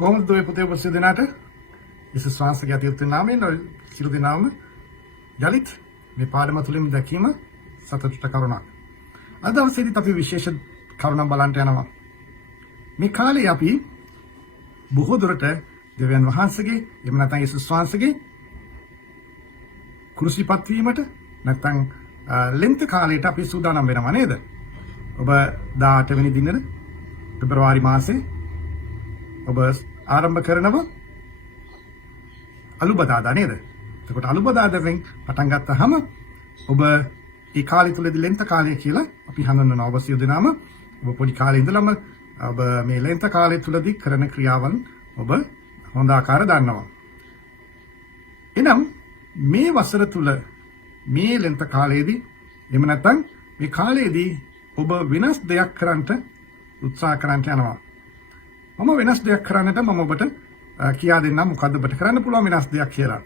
කොහොමද ඔය පුතේ ඔබ සියලු දෙනාට විශේෂ ශ්වාසක යටියුත් නාමයෙන් සියලු දෙනාම යලිත් මේ පාඩම තුලින් දැකීම සතුටට කරුණක්. අද දවසේදී අපි විශේෂ කරුණක් බලන්න යනවා. මේ කාලේ අපි බොහෝ දුරට දෙවියන් වහන්සේගේ එහෙම නැත්නම් යේසුස් වහන්සේගේ කුරුසිපත් වීමට නැත්නම් ලෙන්ත කාලයට අපි සූදානම් වෙනවා නේද? ඔබ 18 වෙනි දිනද පෙබරවාරි මාසේ ඔබ ආරම්භ කරනවා අලුබදාදා නේද? එතකොට අලුබදාදාවෙන් පටන් ගත්තාම ඔබ ඒ කාලය තුලදී ලෙන්ත කාලය කියලා අපි හඳුන්වනවා. ඔබ සියලු දෙනාම ඔබ පොඩි කාලේ ඉඳලම ඔබ මේ ලෙන්ත කාලය තුලදී කරන ක්‍රියාවන් ඔබ හොඳ ආකාර දන්නවා. එනම් මේ වසර තුල මේ ලෙන්ත කාලයේදී එහෙම නැත්නම් මේ කාලයේදී ඔබ වෙනස් දෙයක් කරන්නට උත්සාහ කරන්න යනවා. මම වෙනස් දෙයක් කරන්නට මම ඔබට කියා දෙන්නම් මොකද්ද ඔබට කරන්න පුළුවන් වෙනස් දෙයක් කියලා.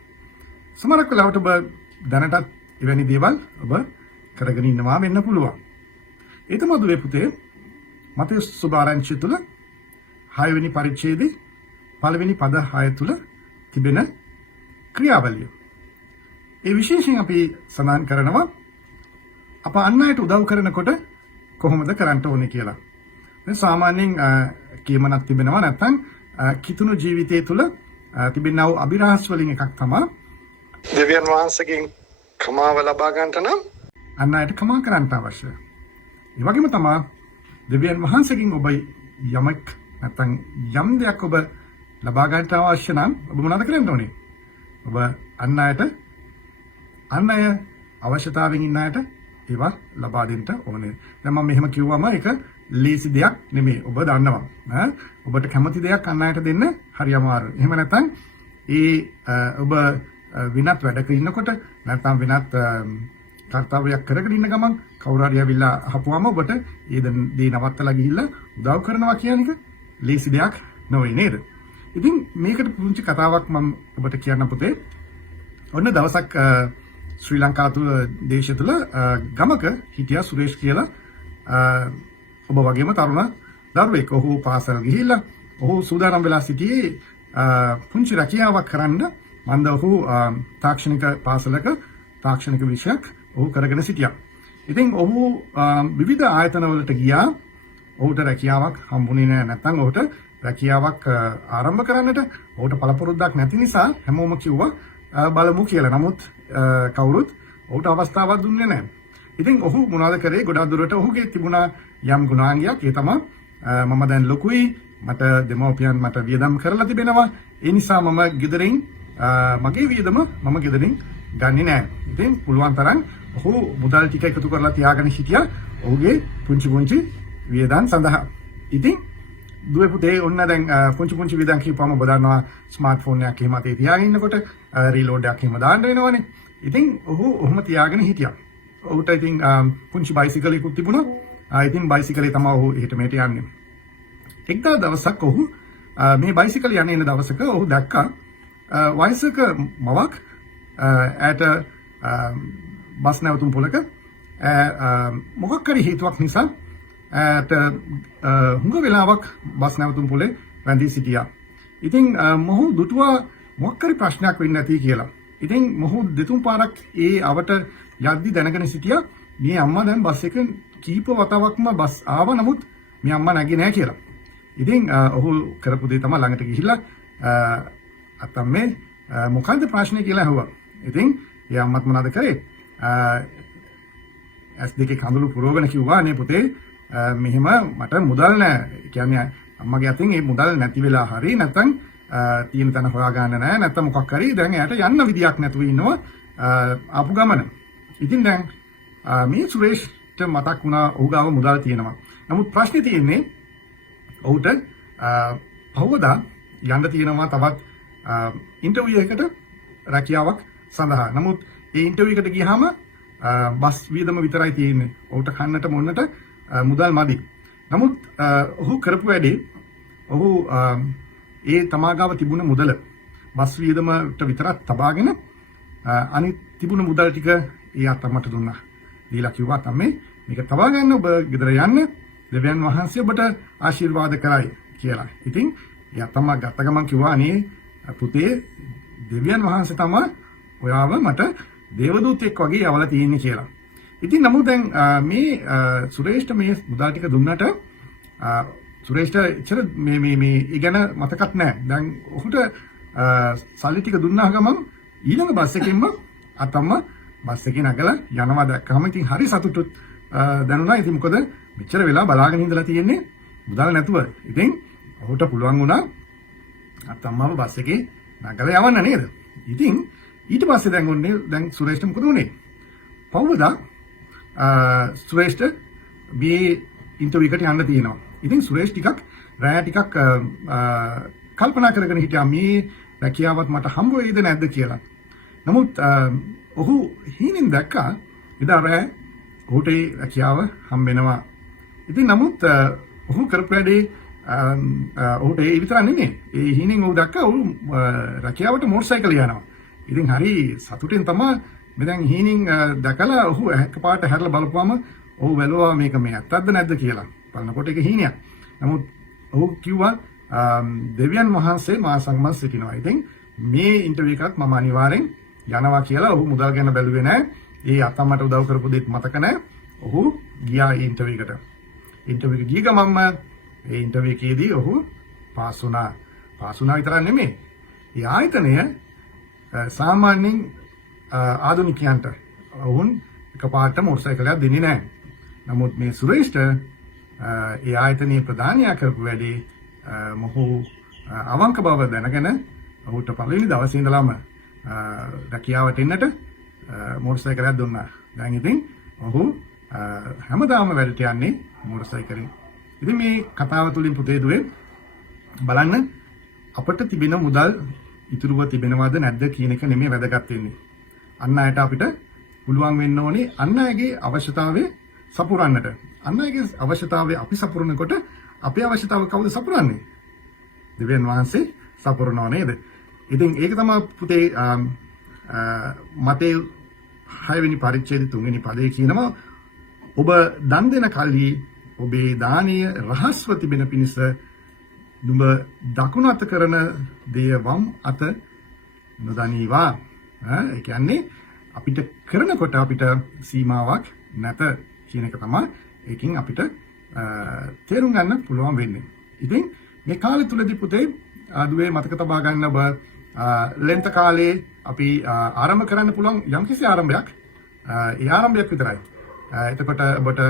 සමහරක් වෙලාවට ඔබ දැනටත් එවැනි දේවල් ඔබ කරගෙන ඉන්නවා වෙන්න පුළුවන්. ඒ තමයි දුවේ පුතේ මතෙව්ස් සුභාරංචිය තුල 6 වෙනි පරිච්ඡේදයේ පළවෙනි පද 6 තුල තිබෙන ක්‍රියාවලිය. ඒ විශේෂයෙන් අපි සඳහන් කරනවා අප අන් අයට උදව් කරනකොට කොහොමද කරන්න ඕනේ කියලා. දැන් සාමාන්‍යයෙන් කියමනක් තිබෙනවා නැත්නම් කිතුණු ජීවිතය තුළ තිබෙනා වූ අභිරහස් වලින් එකක් තමයි දෙවියන් වහන්සේගෙන් කමාව ලබා ගන්නට නම් අන් අයට කමා කරන්න අවශ්‍යයි. ඒ වගේම තමයි දෙවියන් වහන්සේගෙන් ඔබ යමක් නැත්නම් යම් දෙයක් ඔබ ලබා ගන්නට අවශ්‍ය නම් ඔබ මොනවද කරන්න ඕනේ? ඔබ අන් අය අවශ්‍යතාවයෙන් ඉන්න අයට ඒවා ලබා දෙන්න ඕනේ. දැන් මම මෙහෙම කිව්වම ඒක ලේසි දෙයක් නෙමෙයි. ඔබ දන්නවා. ඔබට කැමති දෙයක් අන් අයට දෙන්න හරි අමාරුයි. එහෙම නැත්නම් ඔබ විනත් වැඩක ඉන්නකොට නැත්නම් විනත් කර්තව්‍යයක් කරගෙන ඉන්න ගමන් කවුරු හරි ඇවිල්ලා අහපුවම ඔබට ඒ දේ නවත්තලා ගිහිල්ලා උදව් කරනවා කියන එක ලේසි දෙයක් නෙවෙයි නේද? ඉතින් මේකට පුංචි කතාවක් මම ඔබට කියන්න පුතේ. ඔන්න දවසක් ශ්‍රී ලංකා දේශය තුළ ගමක හිටියා සුරේෂ් කියලා ඔබ වගේම තරුණ දරුවෙක්. ඔහු පාසල් ගිහිල්ලා ඔහු සූදානම් වෙලා සිටියේ පුංචි රැකියාවක් කරන්න. මන්ද ඔහු තාක්ෂණික පාසලක තාක්ෂණික විෂයක් ඔහු කරගෙන සිටියා. ඉතින් ඔහු විවිධ ආයතන වලට ගියා. ඔහුට රැකියාවක් හම්බුනේ නැහැ. නැත්නම් ඔහුට රැකියාවක් ආරම්භ කරන්නට ඔහුට පළපුරුද්දක් නැති නිසා හැමෝම කිව්වා බලමු කියලා. නමුත් කවුරුත් ඔහුට අවස්ථාවක් දුන්නේ නැහැ. ඉතින් ඔහු මොනවද කරේ? ගොඩක් දුරට ඔහුගේ තිබුණා යම් ගුණාංගයක්. ඒ තමයි මම දැන් ලොකුයි, මට දෙමව්පියන් මට වියදම් කරලා තිබෙනවා. ඒ නිසා මම ගෙදරින් මගේ වියදම මම ගෙදරින් ගන්නෙ නැහැ. ඉතින් පුළුවන් තරම් ඔහු මුදල් ටික එකතු කරලා තියාගෙන හිටියා ඔහුගේ පුංචි වියදම් සඳහා. ඉතින් දුවේ පුතේ ඔන්න දැන් පුංචි වියදම් කියපුවම ඔබ දන්නවා ස්මාර්ට්ෆෝන් එකක් එහෙම අතේ තියාගෙන ඉන්නකොට රීලෝඩ් එකක් එහෙම දාන්න වෙනවනේ. ඉතින් ඔහු ඔහොම තියාගෙන හිටියා. ඔහුට ඉතින් පුංචි බයිසිකලයකුත් තිබුණා. ඉතින් බයිසිකලේ තමයි ඔහු එහෙට මෙහෙට යන්නේ. එක්දා දවසක් ඔහු මේ බයිසිකලේ යන දවසක ඔහු දැක්කා වයසක මවක් ඇයට බස් නැවතුම් පොලක මොකක් හරි හේතුවක් නිසා ඇයට හුඟ වෙලාවක් බස් නැවතුම් පොලේ වැඳී සිටියා. ඉතින් මොහු දුටුවා මොකක් හරි ප්‍රශ්නයක් වෙන්නේ නැති කියලා. ඉතින් මොහු දෙතුන් පාරක් ඒ අවට යද්දි දැනගෙන සිටියා මේ අම්මා දැන් බස් එකෙන් කීප වතාවක්ම බස් ආවා නමුත් මේ අම්මා නැගී නැහැ කියලා. ඉතින් ඔහු කරපු දේ තමයි ළඟට ගිහිල්ලා අතම්මේ මොකන්ද ප්‍රශ්නේ කියලා අහුවා. ඉතින් ඒ අම්මත් මොනවද කරේ? S2 කඳුළු පුරවගෙන කිව්වා නේ පුතේ මෙහෙම මට මුදල් නැහැ. ඒ කියන්නේ අම්මගේ අතින් ඒ මුදල් නැති වෙලා හරි නැත්නම් තියෙන තැන හොයාගන්න නැහැ නැත්නම් මොකක් හරි දැන් එයාට යන්න විදියක් නැතුව ඉන්නවා ආපු ගමන. ඉතින් දැන් මේ සුරේෂ්ට මතක් වුණා ඔහු ගාව මුදල් තියෙනවා. නමුත් ප්‍රශ්නේ තියෙන්නේ ඔහුට පහවදා යන්න තියෙනවා තවත් ඉන්ටර්වියු එකකට රැකියාවක් සඳහා. නමුත් ඒ ඉන්ටර්වියු එකට ගියාම බස් වියදම විතරයි තියෙන්නේ. ඔහුට කන්නට මොන්නට මුදල් මදි. නමුත් ඔහු කරපු වැඩේ ඔහු ඒ තමා ගාව තිබුණ මුදල බස් වියදමට විතරක් තබාගෙන අනිත් තිබුණ මුදල් ටික ඒ අතමට දුන්නා. දීලා කිව්වා තමයි මේක තබා ගන්න ඔබ ගෙදර යන්න දෙවියන් වහන්සේ ඔබට ආශිර්වාද කරයි කියලා. ඉතින් එයා තමයි ගත්ත ගමන් කිව්වා අනේ පුතේ දෙවියන් වහන්සේ තමයි ඔයාව මට දේවදූතෙක් වගේ යවලා තියෙන්නේ කියලා. ඉතින් නමුත් දැන් මේ සුරේෂ්ට මේ මුදල් ටික දුන්නට සුරේෂ්ට ඉතර මේ ඉගෙන මතකත් නැහැ. දැන් ඔහුට සල්ලි ටික දුන්නා ගමන් ඊළඟ බස් එකෙන්ම අතම්ම බස් එකේ නැගලා යනවා දැක්කම ඉතින් හරි සතුටුත් දැනුණා. ඉතින් මොකද මෙච්චර වෙලා බලාගෙන ඉඳලා තියෙන්නේ මුදල් නැතුව. ඉතින් ඔහුට පුළුවන් වුණා අතම්මම බස් එකේ නැගලා යවන්න නේද? ඉතින් ඊට පස්සේ දැන් සුරේෂ්ට මොකද උනේ? පවුවදා සුරේෂ්ට මේ ඉන්ටර්විව් එකට යන්න තියෙනවා. ඉතින් සුරේෂ් ටිකක් රෑ ටිකක් කල්පනා කරගෙන හිටියා මේ රැකියාවත් මට හම්බ වෙයිද නැද්ද කියලා. නමුත් ඔහු හීනෙන් දැක්කා එදා රෑ ඔහුට රැකියාව හම්බ වෙනවා. ඉතින් නමුත් ඔහු කරපු වැඩේ ඔහුට ඒ විතරක් නෙමෙයි. ඒ හීනෙන් ඔහු දැක්කා ඔහු රැකියාවට මෝටර් සයිකල් යනවා. ඉතින් හරි සතුටින් තමයි මේ දැන් හීනෙන් දැකලා ඔහු එකපාරට හැරලා බලපුවම ඔහු බැලුවා මේක මේ ඇත්තක්ද නැද්ද කියලා. බලනකොට ඒක හීනයක්. නමුත් ඔහු කිව්වා දෙවියන් වහන්සේ මා සම්මත සිටිනවා. ඉතින් මේ ඉන්ටර්විව් එකත් මම අනිවාර්යෙන් යනවා කියලා ඔහු මුදල් ගැන බැලුවේ නැහැ. ඒ අතම්මට උදව් කරපු දෙයක් මතක නැහැ. ඔහු ගියා ඉන්ටර්විව් එකට. ඉන්ටර්විව් එක ගිය ගමන්ම ඒ ඉන්ටර්විව් එකේදී ඔහු පාස් වුණා. පාස් වුණා විතරක් නෙමෙයි. ඒ ආයතනය සාමාන්‍යයෙන් ආධුනිකයන්ට ඔවුන් එකපාරට මෝටර් සයිකලයක් දෙන්නේ නැහැ. නමුත් මේ සුරේෂ්ට ඒ ආයතනයේ ප්‍රධානියා කරපු වැඩේ මොහු අවංක බව දැනගෙන ඔහුට පළවෙනි දවසේ ඉඳලම රැකියාවට එන්නට මෝටර් සයිකලයක් දුන්නා. දැන් ඉතින් ඔහු හැමදාම වැඩට යන්නේ මෝටර් සයිකලෙන්. ඉතින් මේ කතාව තුළින් පුතේ දුවේ බලන්න අපට තිබෙන මුදල් ඉතුරුව තිබෙනවද නැද්ද කියන එක නෙමෙයි වැදගත් වෙන්නේ. අන් අයට අපිට පුළුවන් වෙන්න ඕනේ අන් අයගේ අවශ්‍යතාවය සපුරන්නට. අන් අයගේ අවශ්‍යතාවය අපි සපුරනකොට අපේ අවශ්‍යතාව කවුද සපුරන්නේ? දෙවියන් වහන්සේ සපුරනවා නේද? ඉතින් ඒක තමයි පුතේ මතේ 6 වෙනි පරිච්ඡේදයේ 3 වෙනි පදයේ කියනවා ඔබ දන් දෙන කල්හි ඔබේ දානීය රහස්ව තිබෙන පිණිස නුඹ දකුණු අත කරන දේ වම් අත නොදනීවා. ඒ කියන්නේ අපිට කරනකොට අපිට සීමාවක් නැත කියන එක තමයි ඒකෙන් අපිට තේරුම් ගන්න පුළුවන් වෙන්නේ. ඉතින් මේ කාලය තුලදී පුතේ දුවේ මතක තබා ගන්න ඔබ ලෙන්ත කාලේ අපි ආරම්භ කරන්න පුළුවන් යම්කිසි ආරම්භයක් ඒ ආරම්භයක් විතරයි. එතකොට ඔබට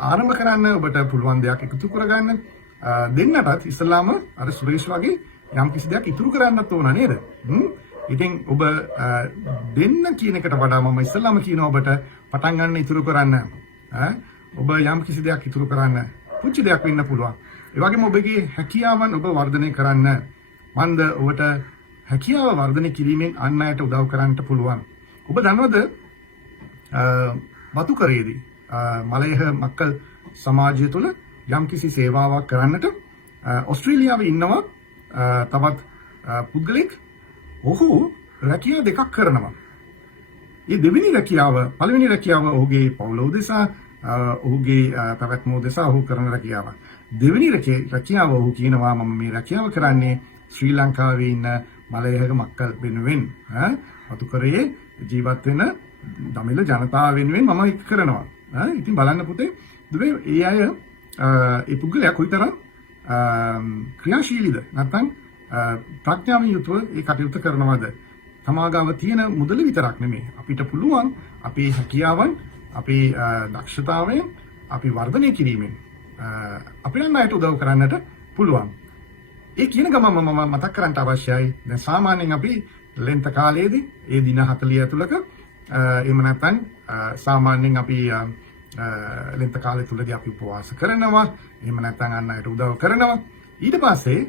ආරම්භ කරන්න ඔබට පුළුවන් දෙයක් එකතු කරගන්න දෙන්නටත් ඉස්සලාම අර සුරේෂ් වගේ යම්කිසි දෙයක් ඉතුරු කරන්නත් ඕන නේද? ඉතින් ඔබ දෙන්න කියන එකට වඩා මම ඉස්සලාම කියනවා ඔබට පටන් ගන්න ඉතුරු කරන්න. ඔබ යම්කිසි දෙයක් ඉතුරු කරන්න පුංචි දෙයක් වෙන්න පුළුවන්. ඒ වගේම ඔබගේ හැකියාවන් ඔබ වර්ධනය කරන්න. මන්ද ඔබට හැකියාව වර්ධනය කිරීමෙන් අන් අයට උදව් කරන්නට පුළුවන්. ඔබ දන්නවද වතුකරයේදී මලයහ මක්කල් සමාජය තුළ යම්කිසි සේවාවක් කරන්නට ඕස්ට්‍රේලියාවේ ඉන්නවා තවත් පුද්ගලෙක්. ඔහු රැකියාව දෙකක් කරනවා. මේ දෙවෙනි රැකියාව පළවෙනි රැකියාව ඔහුගේ පවුල උදෙසා ඔහුගේ පැවැත්ම උදෙසා ඔහු කරන රැකියාව. දෙවෙනි රැකියාව ඔහු කියනවා මම මේ රැකියාව කරන්නේ ශ්‍රී ලංකාවේ ඉන්න මලයහක මක්කල් වෙනුවෙන්. වතුකරයේ ජීවත් වෙන දමිළ ජනතාව වෙනුවෙන් මම ඒක කරනවා. ඉතින් බලන්න පුතේ දුවේ ඒ අය ඒ පුද්ගලයා කොයිතරම් ක්‍රියාශීලීද නැත්නම් ප්‍රඥාවෙන් යුතුව ඒ කටයුතු කරනවද? තමාගාව තියෙන මුදල විතරක් නෙමෙයි අපිට පුළුවන් අපේ හැකියාවන් අපේ දක්ෂතාවයන් අපි වර්ධනය කිරීමෙන් අපේ අයට උදව් කරන්නට පුළුවන්. ඒ කියන ගමන් මම මතක් කරන්න අවශ්‍යයි දැන් සාමාන්‍යයෙන් අපි ලෙන්ත කාලයේදී ඒ දින 40 ඇතුළක එහෙම නැත්නම් සාමාන්‍යයෙන් අපි ලෙන්ත කාලය තුලදී අපි උපවාස කරනවා. එහෙම නැත්නම් අන් අයට උදව් කරනවා. ඊට පස්සේ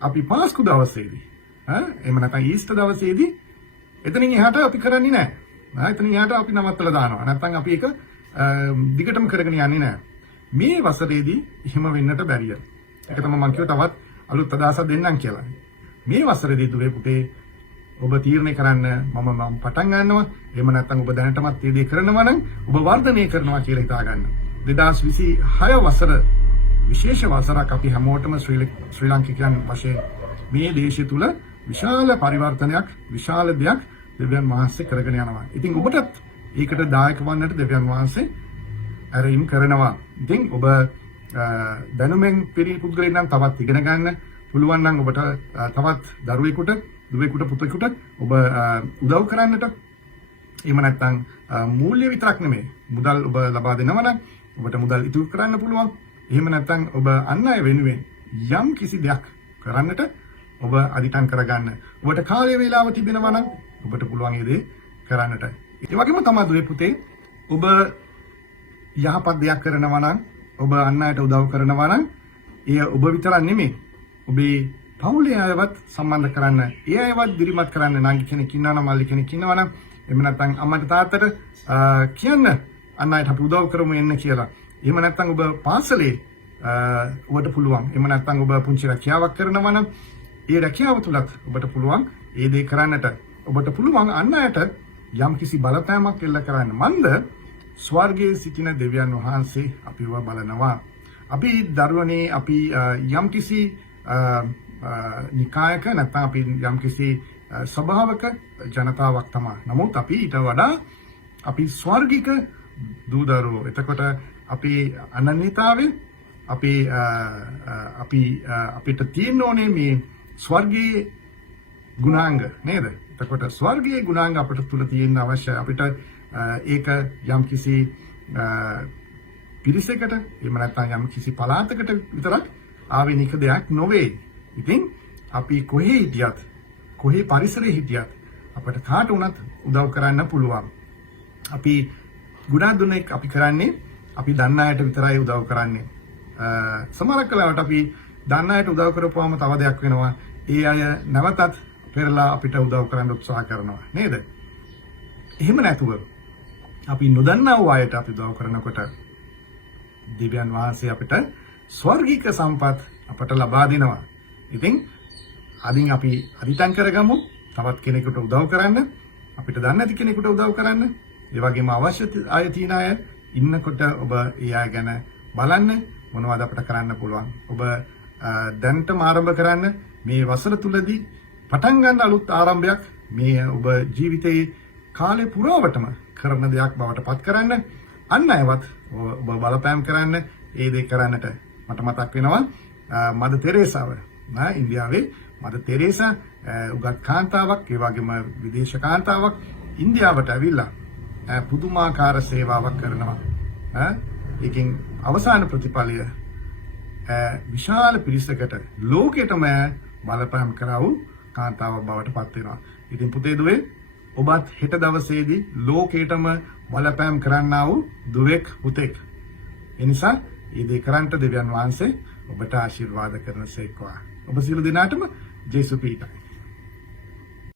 අපි පාස්කු දවසේදී එහෙම නැත්නම් ඊස්ටර් දවසේදී එතනින් එහාට අපි කරන්නේ නැහැ. එතනින් එහාට අපි නවත්තලා දානවා. නැත්නම් අපි ඒක දිගටම කරගෙන යන්නේ නැහැ. මේ වසරේදී එහෙම වෙන්නට බැරිය. ඒක තමයි මම කියව තවත් අලුත් අදහසක් දෙන්නම් කියලා. මේ වසරේදී දුවේ පුතේ ඔබ තීරණය කරන්න මම පටන් ගන්නවා. එහෙම නැත්නම් ඔබ දැනටමත් මේ දේ කරනවා නම් ඔබ වර්ධනය කරනවා කියලා හිතා ගන්න. 2026 වසර විශේෂ වසරක් අපි හැමෝටම ශ්‍රී ලාංකිකයන් වශයෙන් මේ දේශය තුල විශාල පරිවර්තනයක් විශාල දෙයක් දෙවියන් වහන්සේ කරගෙන යනවා. ඉතින් ඔබටත් ඒකට දායක වන්නට දෙවියන් වහන්සේ ඇරයුම් කරනවා. ඉතින් ඔබ දැනුමෙන් පිරි පුද්ගලයෙක් නම් තවත් ඉගෙන ගන්න පුළුවන් නම් ඔබට තවත් දරුවෙකුට, දුවෙකුට, පුතෙකුට ඔබ උදව් කරන්නට. එහෙම නැත්නම් මූල්‍ය විතරක් නෙමෙයි මුදල් ඔබ ලබා දෙනවා නම් ඔබට මුදල් ඉතුරු කරන්න පුළුවන්. එහෙම නැත්නම් ඔබ අන් අය වෙනුවෙන් යම් කිසි දෙයක් කරන්නට ඔබ අධිටන් කරගන්න. ඔබට කාලය වේලාව තිබෙනවා නම් ඔබට පුළුවන් ඒ දේ කරන්නට. ඒ වගේම තමයි දුවේ පුතේ ඔබ යහපත් දෙයක් කරනවා නම් ඔබ අන් අයට උදව් කරනවා නම් එය ඔබ විතරක් නෙමෙයි ඔබේ පවුලේ අයවත් සම්බන්ධ කරන්න, ඒ අයවත් දිරිමත් කරන්න. නංගි කෙනෙක් ඉන්නවා නම්, මල්ලි කෙනෙක් ඉන්නවා නම්, එහෙම නැත්නම් අම්මට තාත්තට කියන්න අන් අයට අපි උදව් කරමු එන්න කියලා. එහෙම නැත්නම් ඔබ පාසලේ ඔබට පුළුවන්. එහෙම නැත්නම් ඔබ පුංචි රැකියාවක් කරනවා නම් ඒ රැකියාව තුලත් ඔබට පුළුවන් ඒ දේ කරන්නට. ඔබට පුළුවන් අන් අයට යම් කිසි බලපෑමක් එල්ල කරන්න. මන්ද ස්වර්ගයේ සිටින දෙවියන් වහන්සේ අපිව බලනවා. අපි දරුවනේ අපි යම් කිසි නිකායක නැත්නම් අපි යම් කිසි ස්වභාවක ජනතාවක් තමයි. නමුත් අපි ඊට වඩා අපි ස්වර්ගික දූ දරුවෝ. එතකොට අපේ අනන්‍යතාවය අපිට තියෙන්න ඕනේ මේ ස්වර්ගයේ ගුණාංග නේද? එතකොට ස්වර්ගයේ ගුණාංග අපිට තුල තියෙන්න අවශ්‍යයි. අපිට ඒක යම් කිසි පිරිසකට එහෙම නැත්නම් යම් කිසි පළාතකට විතරක් ආවෙනික දෙයක් නොවේ. ඉතින් අපි කොහේ හිටියත්, කොහේ පරිසරයේ හිටියත් අපිට කාට වුණත් උදව් කරන්න පුළුවන්. අපි ගුණා දුන්නෙක් අපි කරන්නේ අපි දන්න අයට විතරයි උදව් කරන්නේ. සමහරක් වෙලාවට අපි දන්න අයට උදව් කරපුවාම තව දෙයක් වෙනවා. ඒ අය නැවතත් පෙරලා අපිට උදව් කරන්න උත්සාහ කරනවා නේද? එහෙම නැතුව අපි නොදන්නා වූ අයට අපි උදව් කරනකොට දෙවියන් වහන්සේ අපිට ස්වර්ගික සම්පත් අපට ලබා දෙනවා. ඉතින් අදින් අපි අදිටන් කරගමු තවත් කෙනෙකුට උදව් කරන්න, අපිට දන්නේ නැති කෙනෙකුට උදව් කරන්න. ඒ වගේම අවශ්‍ය අය තියන අය ඉන්නකොට ඔබ ඒ අය ගැන බලන්න මොනවද අපිට කරන්න පුළුවන්. ඔබ දැනටම ආරම්භ කරන්න මේ වසර තුලදී පටන් ගන්න අලුත් ආරම්භයක් මේ ඔබ ජීවිතයේ කාලේ පුරාවටම කරන දෙයක් බවට පත් කරන්න. අන් අයවත් ඔබ බලපෑම් කරන්න ඒ දේ කරන්නට. මට මතක් වෙනවා මද තෙරේසාව ඉන්දියාවේ මද තෙරේසා උගත් කාන්තාවක්, ඒ වගේම විදේශ කාන්තාවක් ඉන්දියාවට ඇවිල්ලා පුදුමාකාර සේවාවක් කරනවා. ඒකෙන් අවසාන ප්‍රතිඵලය විශාල පිරිසකට ලෝකෙටම බලපෑම් කරා වූ කාන්තාවක් බවට පත් වෙනවා. ඉතින් පුතේ දුවේ ඔබත් හෙට දවසේදී ලෝකෙටම බලපෑම් කරන්නා වූ දුවෙක් පුතෙක්. ඒ නිසා මේ දේ කරන්ට දෙවියන් වහන්සේ ඔබට ආශිර්වාද කරනසේක්වා. ඔබ සියලු දෙනාටම ජේසු පීඨයි.